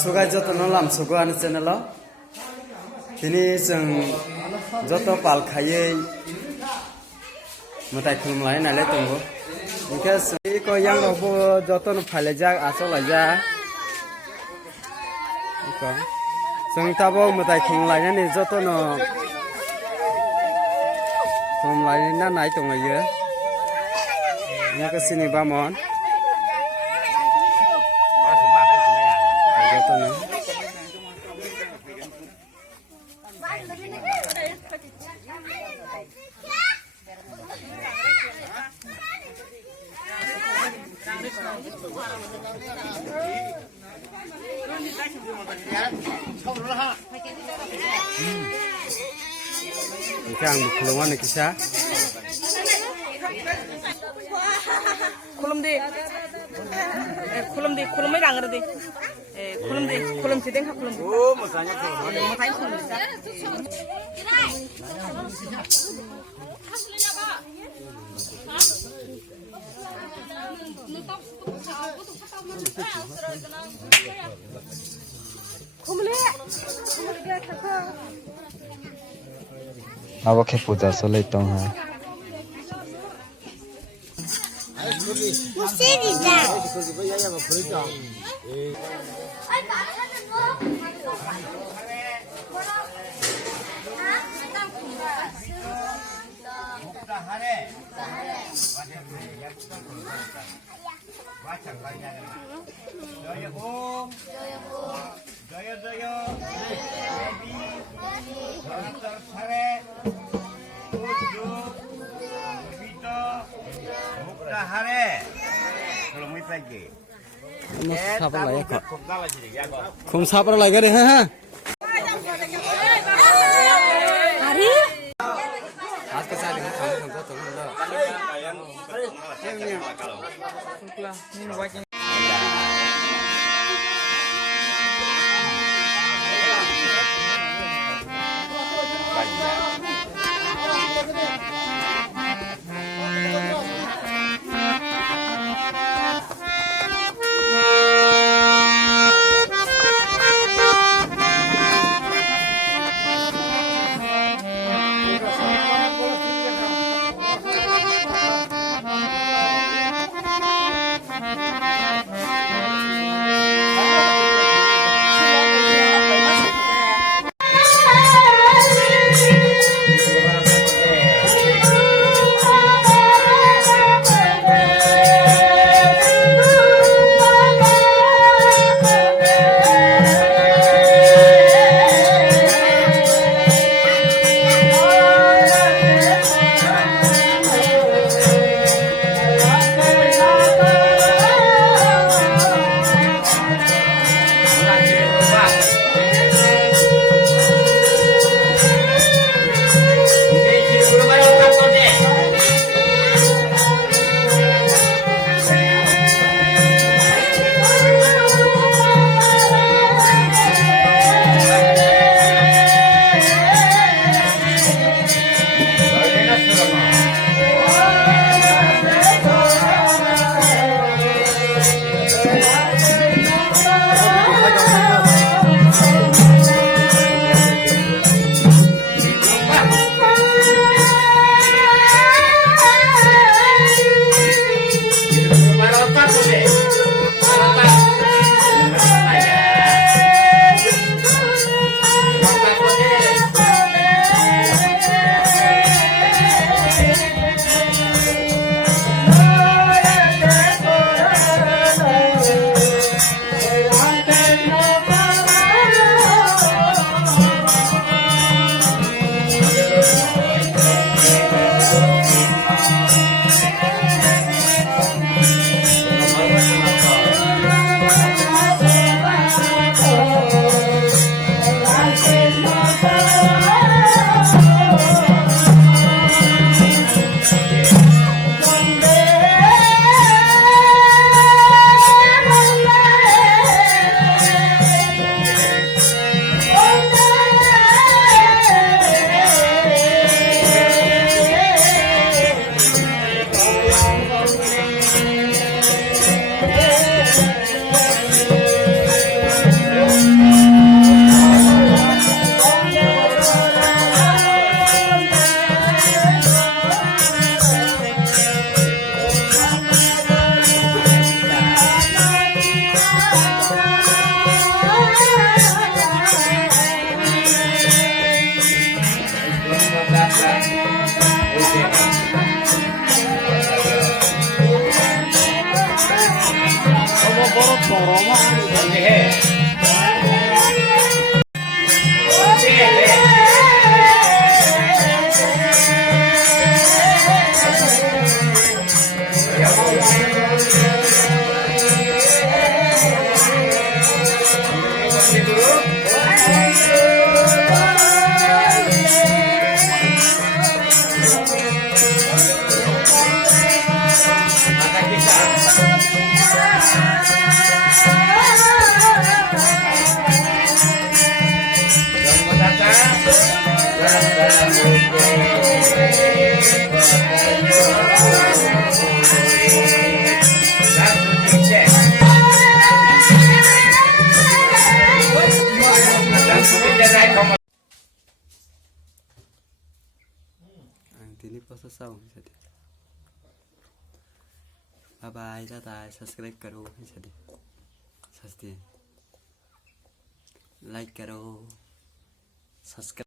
sugai joto no lam sugo ani channel tini jeng joto pal khayei mutai khulumlai nalai tongo ingke ko yang robo joto no phalejak acholajak iko jeng tabo mutai khulumlai ni joto no khulumlai na nai tongayo ingke sini bamon joto no Kang khulungan ni kisah. Khulum di, khulum mai rang di, khulum si deng khulum. Oh, makanya khulum. Makanya khulum. Apa ke puja soleh tong ha? Mesti tidak. Không sắp lại cái đấy ha. Hari? Ang tinipas sa sound sa dito. Bye bye, tata, subscribe करो सदी सस्ती like करो subscribe